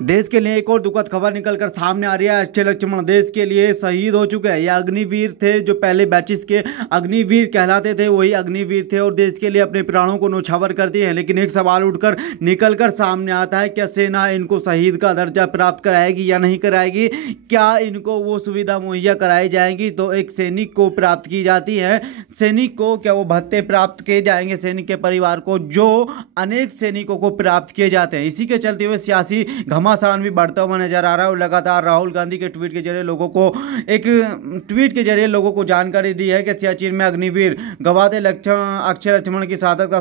देश के लिए एक और दुखद खबर निकलकर सामने आ रही है। अक्षय लक्ष्मण देश के लिए शहीद हो चुके हैं। ये अग्निवीर थे, जो पहले बैचेस के अग्निवीर कहलाते थे, वही अग्निवीर थे और देश के लिए अपने प्राणों को न्यौछावर कर दिए हैं। लेकिन एक सवाल उठकर निकलकर सामने आता है, क्या सेना इनको शहीद का दर्जा प्राप्त कराएगी या नहीं कराएगी? क्या इनको वो सुविधा मुहैया कराई जाएगी तो एक सैनिक को प्राप्त की जाती है? सैनिक को क्या वो भत्ते प्राप्त किए जाएंगे सैनिक के परिवार को, जो अनेक सैनिकों को प्राप्त किए जाते हैं? इसी के चलते हुए सियासी घमासान भी बढ़ता हुआ नजर आ रहा है और लगातार राहुल गांधी के ट्वीट के जरिए लोगों को जानकारी दी है कि सियाचिन में अग्निवीर गवाते अक्षय लक्ष्मण की शहादत का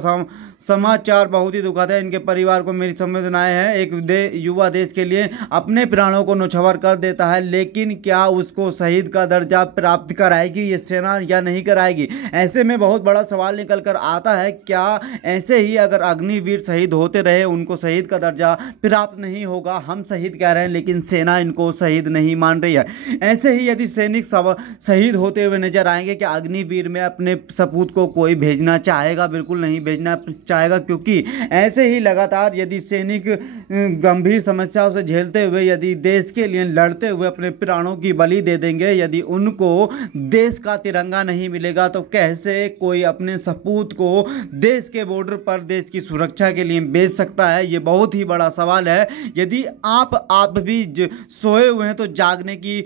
समाचार बहुत ही दुखद है। इनके परिवार को मेरी संवेदनाएं हैं। एक युवा देश के लिए अपने प्राणों को न्यौछावर कर देता है, लेकिन क्या उसको शहीद का दर्जा प्राप्त कराएगी ये सेना या नहीं कराएगी? ऐसे में बहुत बड़ा सवाल निकल कर आता है, क्या ऐसे ही अगर अग्निवीर शहीद होते रहे, उनको शहीद का दर्जा प्राप्त नहीं होगा? हम शहीद कह रहे हैं लेकिन सेना इनको शहीद नहीं मान रही है। ऐसे ही यदि सैनिक शहीद होते हुए नजर आएंगे, क्या अग्निवीर में अपने सपूत को कोई भेजना चाहेगा? बिल्कुल नहीं भेजना चाहेगा, क्योंकि ऐसे ही लगातार यदि सैनिक गंभीर समस्याओं से झेलते हुए, यदि देश के लिए लड़ते हुए अपने प्राणों की बलि दे देंगे, यदि उनको देश का तिरंगा नहीं मिलेगा तो कैसे कोई अपने सपूत को देश के बॉर्डर पर देश की सुरक्षा के लिए भेज सकता है? ये बहुत ही बड़ा सवाल है। यदि आप भी सोए हुए हैं तो जागने की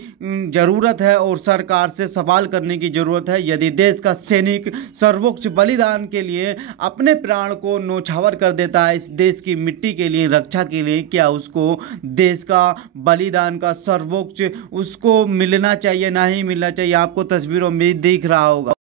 जरूरत है और सरकार से सवाल करने की जरूरत है। यदि देश का सैनिक सर्वोच्च बलिदान के लिए अपने प्राण को न्यौछावर कर देता है इस देश की मिट्टी के लिए, रक्षा के लिए, क्या उसको देश का बलिदान का सर्वोच्च उसको मिलना चाहिए? नहीं मिलना चाहिए। आपको तस्वीरों में दिख रहा होगा।